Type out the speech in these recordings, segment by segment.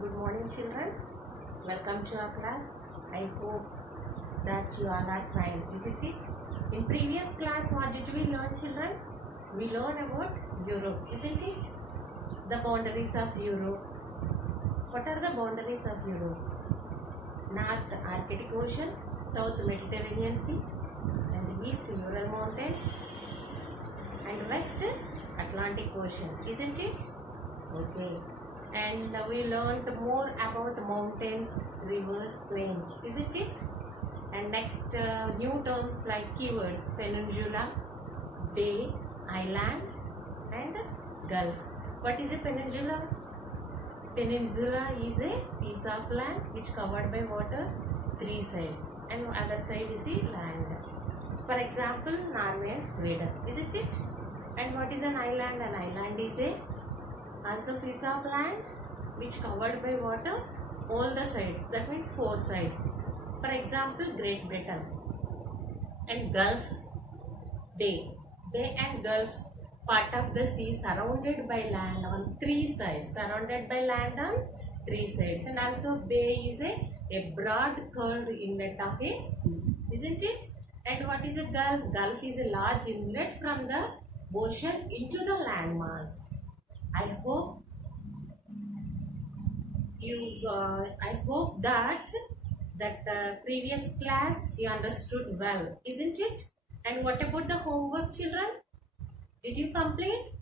Good morning, children. Welcome to our class. I hope that you all are fine, isn't it? In previous class, what did we learn, children? We learned about Europe, isn't it? The boundaries of Europe. What are the boundaries of Europe? North Arctic Ocean, South Mediterranean Sea, and East Ural Mountains, and West Atlantic Ocean, isn't it? Okay. And we learned more about mountains, rivers, plains, isn't it? And next new terms like keywords: peninsula, bay, island, and gulf. What is a peninsula? Peninsula is a piece of land which covered by water, three sides, and other side is the land. For example, Norway and Sweden, isn't it? And what is an island? An island is a also piece of land which covered by water, all the sides, that means four sides. For example, Great Britain. And Gulf, bay and Gulf, part of the sea surrounded by land on three sides, and also bay is a broad curved inlet of a sea, isn't it? And what is a Gulf? Gulf is a large inlet from the ocean into the landmass. I hope that previous class you understood well, isn't it? And what about the homework, children? Did you complete?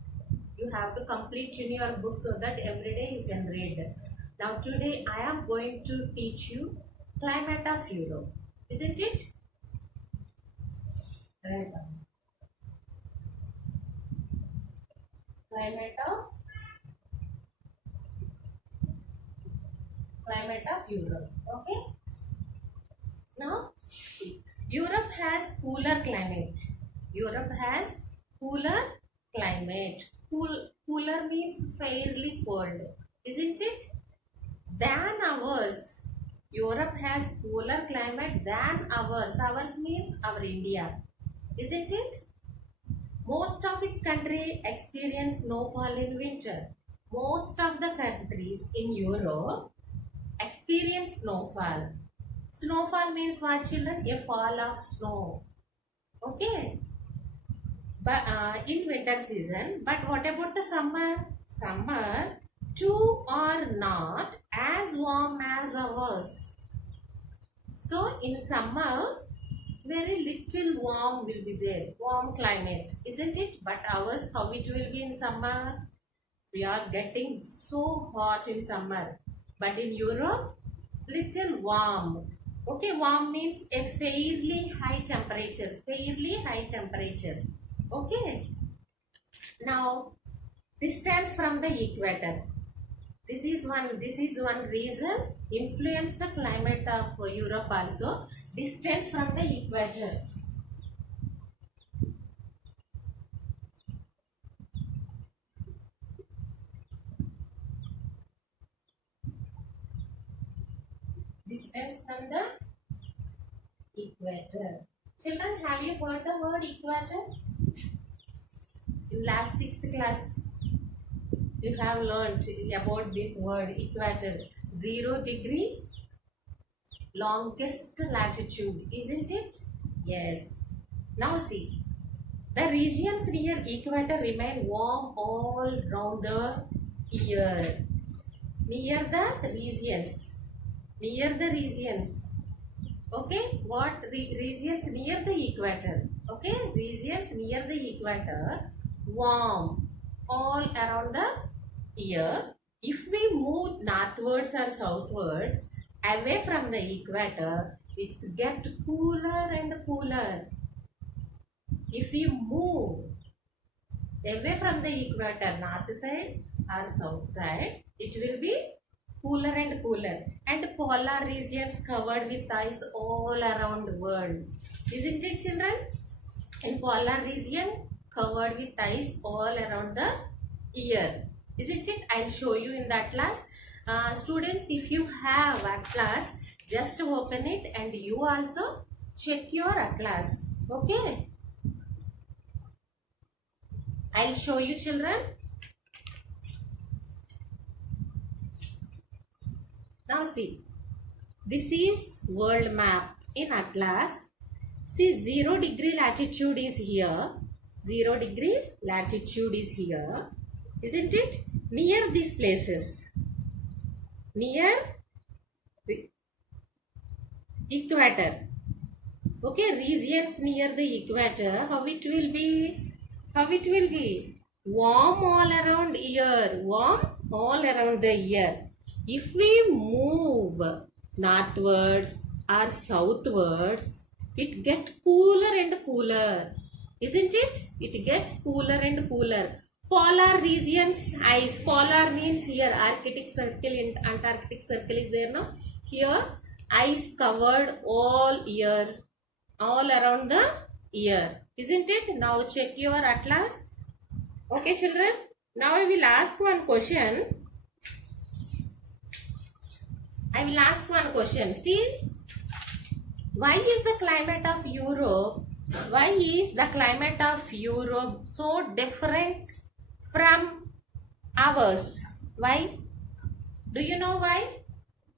You have to complete in your book so that every day you can read. Now today I am going to teach you climate of Europe, isn't it? Right. Climate of Europe. Okay. Now, Europe has cooler climate. Cooler means fairly cold, isn't it? Than ours. Europe has cooler climate than ours. Ours means our India, isn't it? Most of its country experience snowfall in winter. Most of the countries in Europe experience snowfall. Snowfall means what, children? A fall of snow. Okay. But in winter season. But what about the summer? Summer too are not as warm as ours. So in summer, very little warm will be there. Warm climate, isn't it? But ours, how it will be in summer? We are getting so hot in summer. But in Europe, little warm. Okay, warm means a fairly high temperature. Okay. Now, distance from the equator. This is one reason influence the climate of Europe also. Distance from the equator. Distance from the equator. Children, have you heard the word equator? In last 6th class, you have learned about this word equator. 0 degree, longest latitude, isn't it? Yes. Now see, the regions near equator remain warm all round the year. Near the regions. Okay, what regions near the equator? Okay, regions near the equator, warm all around the year. If we move northwards or southwards, away from the equator, it's get cooler and cooler. If you move away from the equator, north side or south side, it will be cooler and cooler. And polar regions covered with ice all around the world. Isn't it, children? In polar region covered with ice all around the year. Isn't it? I'll show you in that class. Students, if you have atlas, just open it and you also check your atlas. Okay? I'll show you, children. Now see, this is world map in atlas. See, 0 degree latitude is here. 0 degree latitude is here. Isn't it? Near these places. Near the equator. Okay, regions near the equator. How it will be? How it will be? Warm all around year. Warm all around the year. If we move northwards or southwards, it gets cooler and cooler. Isn't it? It gets cooler and cooler. Polar regions, ice. Polar means here Arctic circle and Antarctic circle is there now. Here ice covered all year, all around the year. Isn't it? Now check your atlas. Okay children. Now I will ask one question. See, why is the climate of Europe? Why is the climate of Europe so different from ours? Why? Do you know why?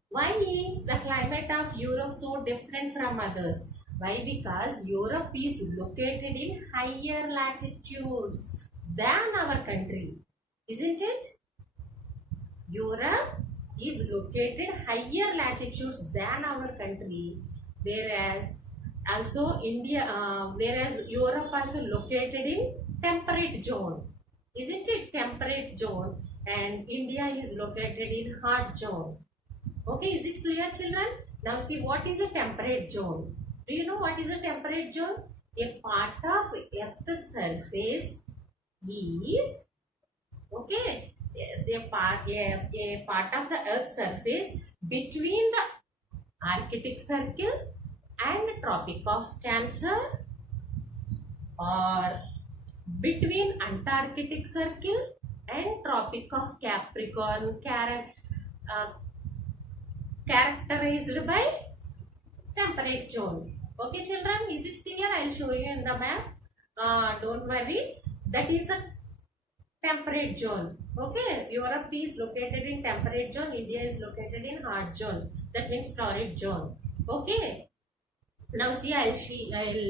Why is the climate of Europe so different from others? Why? Because Europe is located in higher latitudes than our country. Isn't it? Europe is located higher latitudes than our country, whereas Europe also located in temperate zone. Isn't it? Temperate zone, and India is located in hot zone. Okay, is it clear children? Now see, what is a temperate zone? Do you know what is a temperate zone? A part of Earth's surface is, okay, a part of the Earth's surface between the Arctic Circle and Tropic of Cancer, or between Antarctic Circle and Tropic of Capricorn, characterized by temperate zone. Okay children, is it clear? I will show you in the map. Don't worry, that is the temperate zone. Okay, Europe is located in temperate zone, India is located in hot zone. That means torrid zone. Okay. Now see, I'll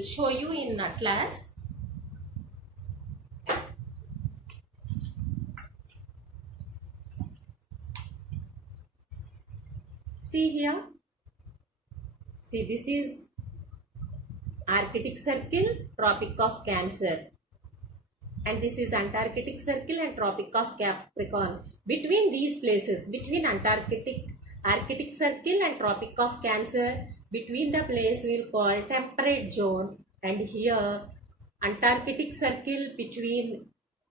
show you in atlas. See here. See, this is Arctic Circle, Tropic of Cancer. And this is Antarctic Circle and Tropic of Capricorn. Between these places, between Arctic Circle and Tropic of Cancer, between the place we'll call temperate zone, and here Antarctic Circle, between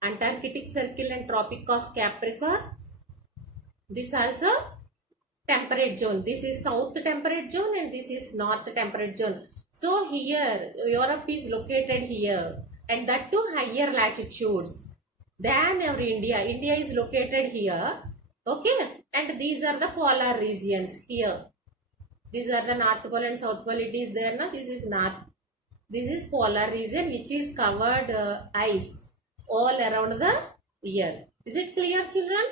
Antarctic Circle and Tropic of Capricorn, this also temperate zone. This is south temperate zone and this is north temperate zone. So here Europe is located here, and that too higher latitudes than our India. India is located here. Okay, and these are the polar regions here. These are the North Pole and South Pole. It is there now. This is north. This is polar region which is covered ice all around the year. Is it clear children?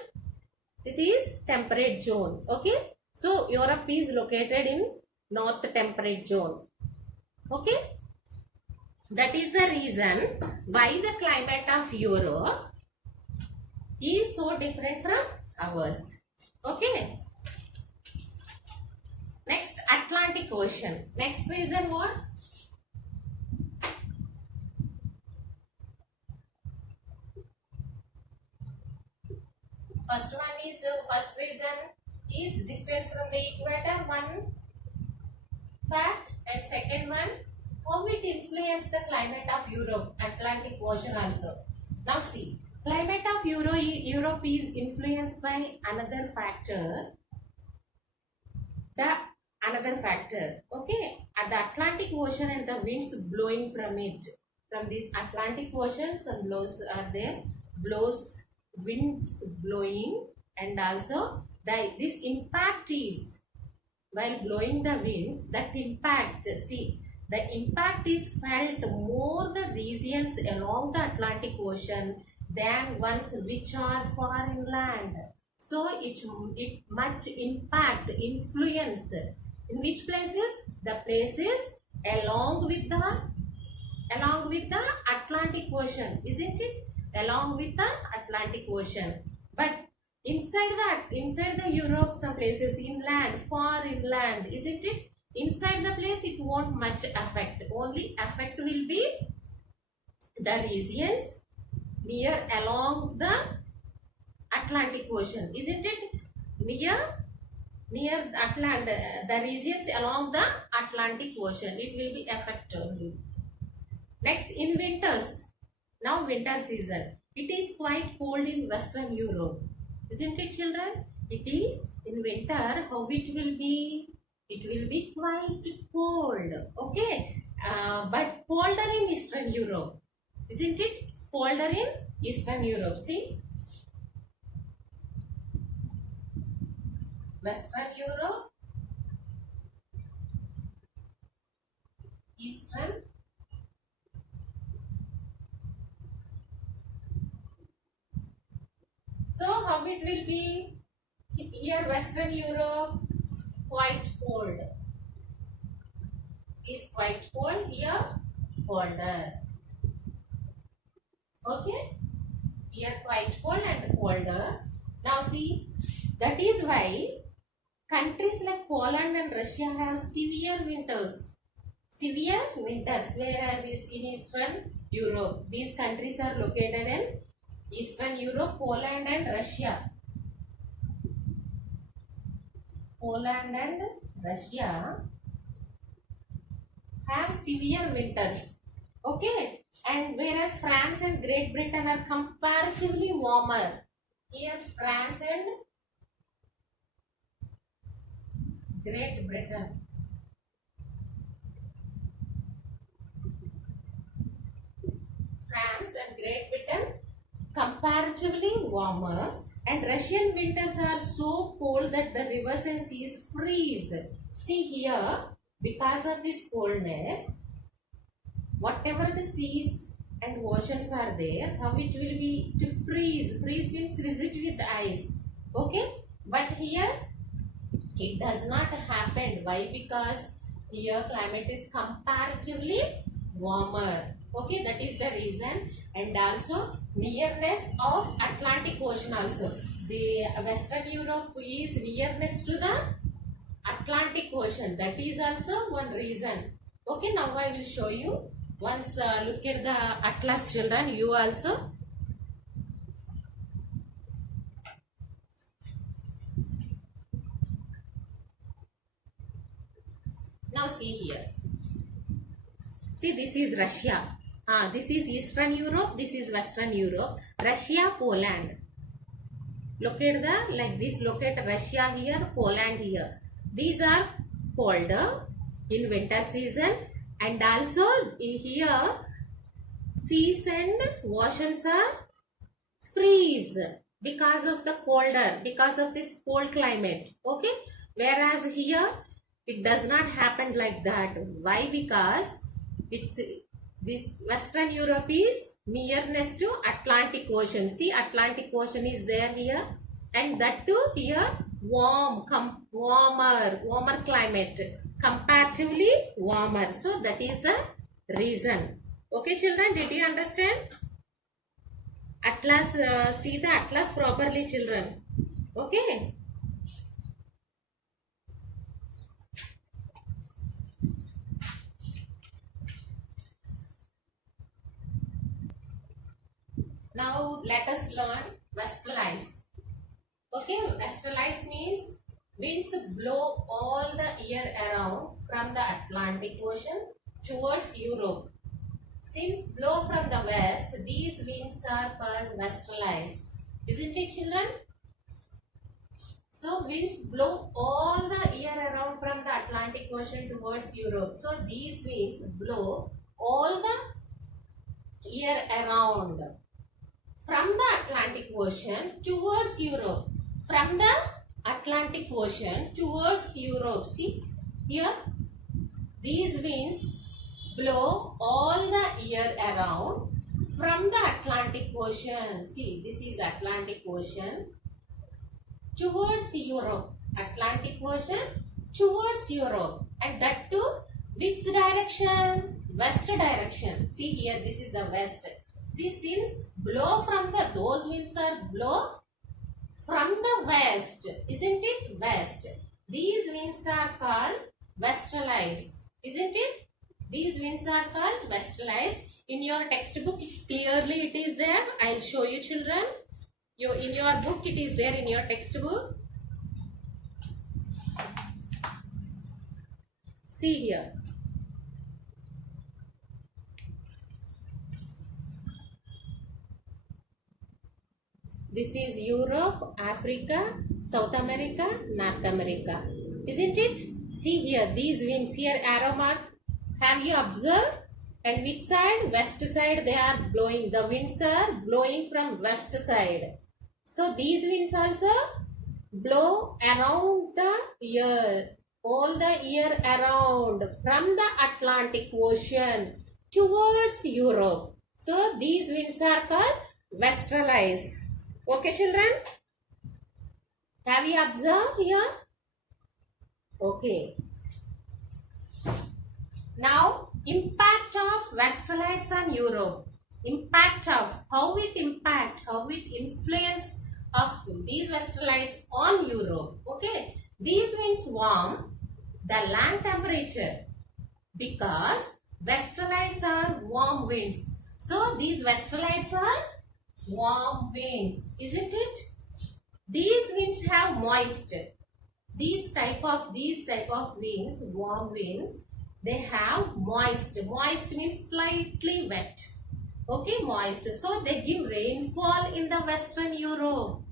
This is temperate zone. Okay. So Europe is located in north temperate zone. Okay. That is the reason why the climate of Europe is so different from ours. Okay. Next, Atlantic Ocean. Next reason what? First reason is distance from the equator, one fact, and second one, how it influences the climate of Europe, Atlantic Ocean also. Now see, climate of Europe is influenced by another factor. Okay, at the Atlantic Ocean and the winds blowing from it. From this Atlantic Ocean, some blows are there, winds blowing, and also this impact is, while blowing the winds, that impact, see, the impact is felt more the regions along the Atlantic Ocean than ones which are far inland. So it much impact, influence. In which places? The places along with the Atlantic Ocean, isn't it? Along with the Atlantic Ocean. But inside the Europe, some places inland, far inland, isn't it? Inside the place, it won't much affect. Only affect will be the regions near along the Atlantic Ocean, isn't it? Near the regions along the Atlantic Ocean, it will be affected only. Next, in winters, now winter season, it is quite cold in Western Europe, isn't it, children? It is in winter. How it will be? It will be quite cold, okay? But colder in Eastern Europe, isn't it? It's colder in Eastern Europe. See, Western Europe, Eastern. So how it will be? Here Western Europe, quite cold. Is quite cold. Here colder. Okay. Here quite cold and colder. Now see, that is why countries like Poland and Russia have severe winters. Severe winters, whereas in Eastern Europe, these countries are located in Eastern Europe, Poland and Russia. Poland and Russia have severe winters. Okay. And whereas France and Great Britain are comparatively warmer. Here France and Great Britain. France and Great Britain comparatively warmer, and Russian winters are so cold that the rivers and seas freeze. See here, because of this coldness, whatever the seas and oceans are there, how it will be to freeze. Freeze means visit with ice. Okay, but here it does not happen. Why? Because here climate is comparatively warmer. Okay, that is the reason. And also nearness of Atlantic Ocean also. The Western Europe is nearness to the Atlantic Ocean. That is also one reason. Okay, now I will show you. Once look at the atlas, children, you also. Now see here. See, this is Russia. This is Eastern Europe. This is Western Europe. Russia, Poland. Look at the like this. Look at Russia here, Poland here. These are colder in winter season, and also in here seas and oceans are freeze because of the colder, because of this cold climate. Okay, whereas here it does not happen like that. Why? Because it's this Western Europe is nearness to Atlantic Ocean. See, Atlantic Ocean is there here, and that too here warmer climate, comparatively warmer. So that is the reason. Okay, children, did you understand? Atlas, see the atlas properly, children. Okay. Now let us learn westerlies. Okay, westerlies means winds blow all the year around from the Atlantic Ocean towards Europe. Since blow from the west, these winds are called westerlies. Isn't it, children? So winds blow all the year around from the Atlantic Ocean towards Europe. So these winds blow all the year around from the Atlantic Ocean towards Europe. From the Atlantic Ocean towards Europe. See here, these winds blow all the year around from the Atlantic Ocean. See, this is Atlantic Ocean. towards Europe. Atlantic Ocean towards Europe. And that too, which direction? West direction. See here, this is the west. See, since blow from the, those winds are blow from the west, isn't it? West. These winds are called westerlies, isn't it? These winds are called westerlies. In your textbook, clearly it is there. I'll show you, children. In your book, it is there in your textbook. See here. This is Europe, Africa, South America, North America. Isn't it? See here, these winds here, arrow mark. Have you observed? And which side? West side they are blowing. The winds are blowing from west side. So these winds also blow around the year. All the year around from the Atlantic Ocean towards Europe. So these winds are called westerlies. Okay, children? Have you observed here? Okay. Now, impact of westerlies on Europe. Impact of how it influence of these westerlies on Europe. Okay. These winds warm the land temperature because westerlies are warm winds. So, these westerlies are warm winds, isn't it? These winds have moist. These type of winds, warm winds, they have moist. Moist means slightly wet. Okay, moist. So they give rainfall in the Western Europe.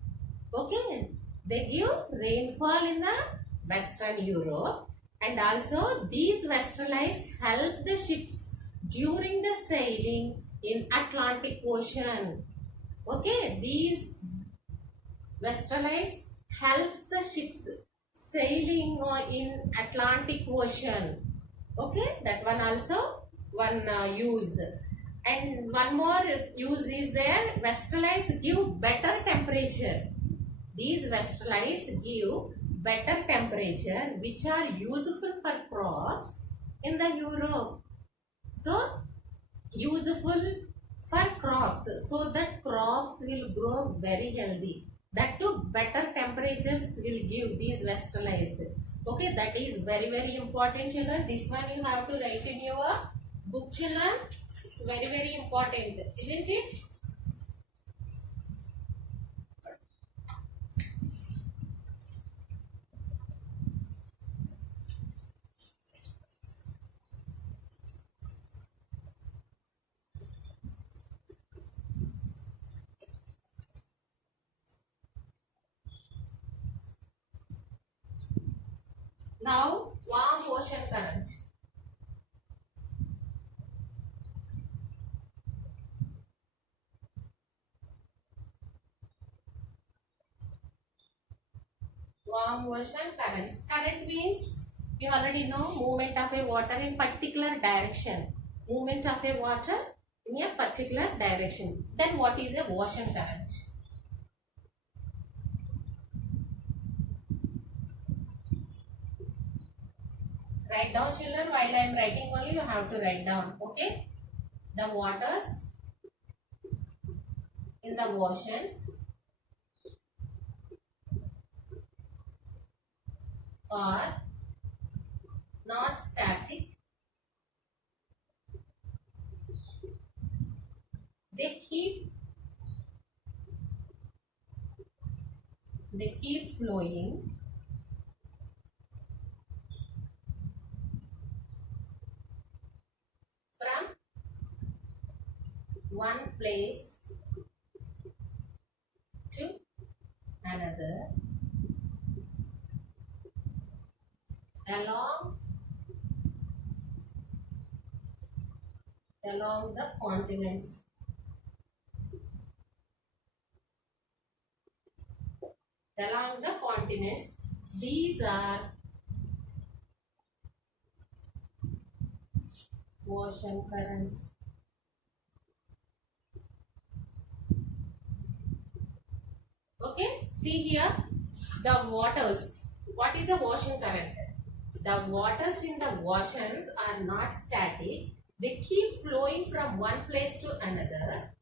Okay, they give rainfall in the Western Europe, and also these westerlies help the ships during the sailing in Atlantic Ocean. Okay, these westerlies helps the ships sailing in Atlantic Ocean. Okay, that one also one use. And one more use is there. Westerlies give better temperature. These westerlies give better temperature which are useful for crops in the Europe. So, useful for crops so that crops will grow very healthy. That too, better temperatures will give these westerlies. Okay, that is very important, children. This one you have to write in your book, children. It's very important, isn't it? Now, warm ocean current. Warm ocean currents. Current means you already know movement of a water in particular direction. Movement of a water in a particular direction. Then what is a ocean current? Write down, children. While I am writing only, you have to write down. Okay? The waters in the oceans are not static. They keep flowing from one place to another along the continents. Along the continents, these are ocean currents. Okay, see here, the waters. What is the ocean current? The waters in the oceans are not static. They keep flowing from one place to another.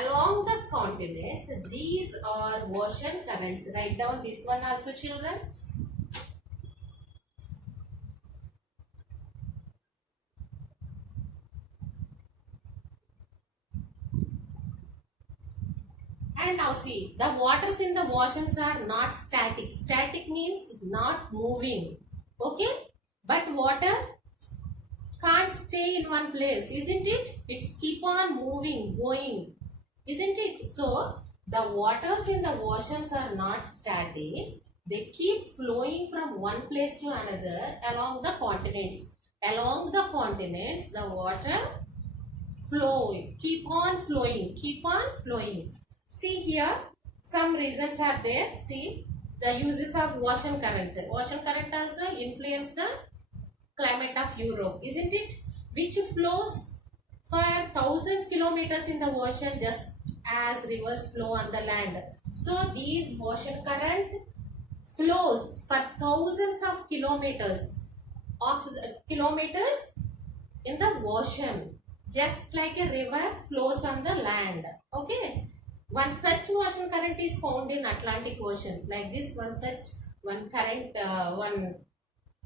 Along the continents, these are ocean currents. Write down this one also, children. And now see, the waters in the oceans are not static. Static means not moving. Okay? But water can't stay in one place, isn't it? It's keep on moving, going, isn't it? So, the waters in the oceans are not static. They keep flowing from one place to another along the continents. Along the continents, the water flowing, keep on flowing, keep on flowing. See here, some reasons are there. See, the uses of ocean current. Ocean current also influence the climate of Europe, isn't it? Which flows for thousands kilometers in the ocean just as rivers flow on the land. So these ocean current flows for thousands of kilometers in the ocean, just like a river flows on the land. Okay. One such ocean current is found in Atlantic Ocean. Like this, one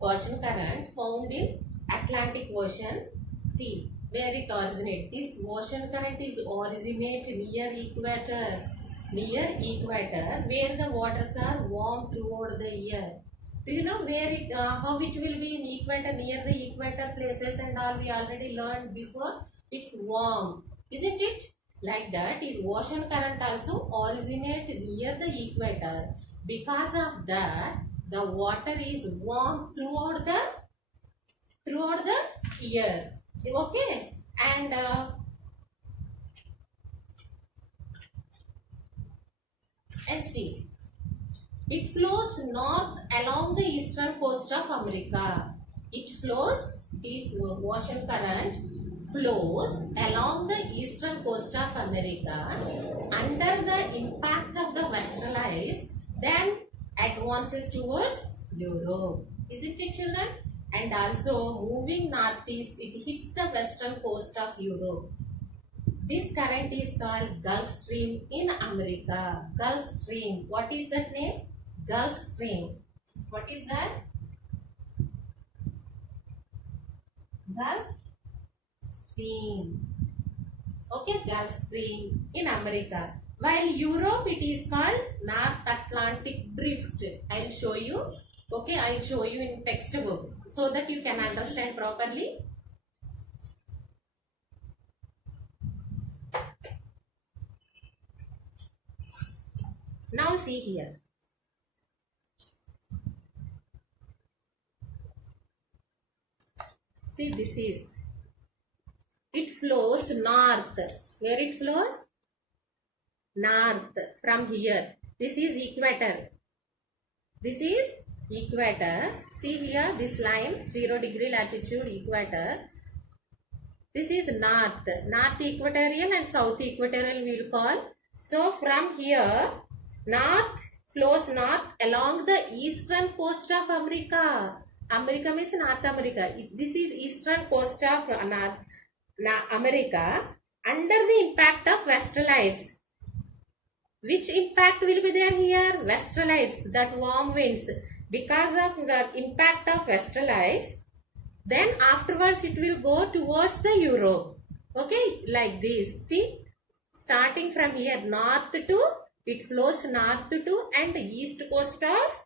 ocean current found in Atlantic Ocean. See where it originates. This ocean current is originate near equator. Near equator, where the waters are warm throughout the year. Do you know where it, how it will be in equator, near the equator places and all? We already learned before. It's warm, isn't it? Like that, is ocean current also originate near the equator. Because of that, the water is warm throughout the year. Okay, and see, it flows north along the eastern coast of America. This ocean current flows along the eastern coast of America under the impact of the western ice, then advances towards Europe. Isn't it, children? And also moving northeast, it hits the western coast of Europe. This current is called Gulf Stream in America. Gulf Stream. What is that name? Gulf Stream. What is that? Gulf Stream. Okay, Gulf Stream in America. While Europe, it is called North Atlantic Drift. I'll show you. Okay, I'll show you in textbook so that you can understand properly. Now see here. See, this is. It flows north. Where it flows? North from here. This is equator. This is equator. See here, this line, 0 degree latitude equator. This is north. North equatorial and south equatorial we will call. So from here, north flows north along the eastern coast of America. America means North America. This is eastern coast of America under the impact of western ice. Which impact will be there here? Western ice, that warm winds. Because of the impact of western ice, then afterwards it will go towards the Europe. Okay, like this. See, starting from here, north to, it flows north to and east coast of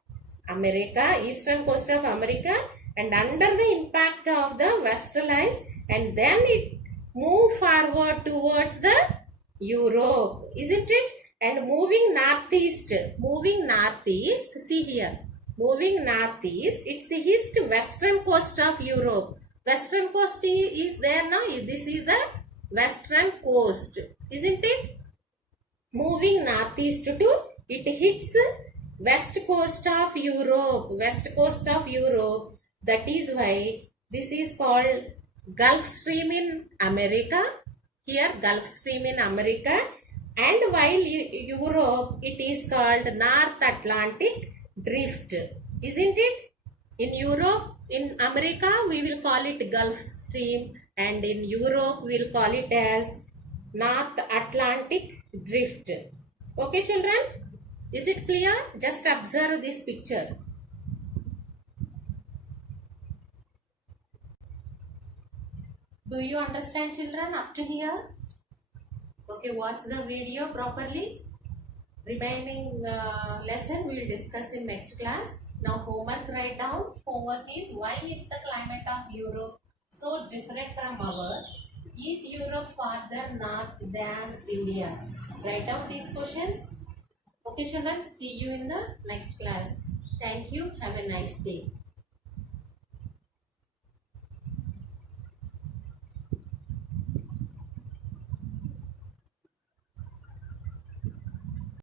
America, eastern coast of America, and under the impact of the western ice, and then it move forward towards the Europe, isn't it? And moving northeast, see here, moving northeast, it hits western coast of Europe. Western coast is there now. This is the western coast, isn't it? Moving northeast to, it hits west coast of Europe. West coast of Europe. That is why this is called Gulf Stream in America. Here, Gulf Stream in America. And while Europe, it is called North Atlantic Drift, isn't it? In Europe, in America, we will call it Gulf Stream, and in Europe, we will call it as North Atlantic Drift. Okay, children? Is it clear? Just observe this picture. Do you understand, children, up to here? Okay, watch the video properly. Remaining lesson we will discuss in next class. Now homework write down. Homework is, why is the climate of Europe so different from ours? Is Europe farther north than India? Write down these questions. Okay children, see you in the next class. Thank you. Have a nice day.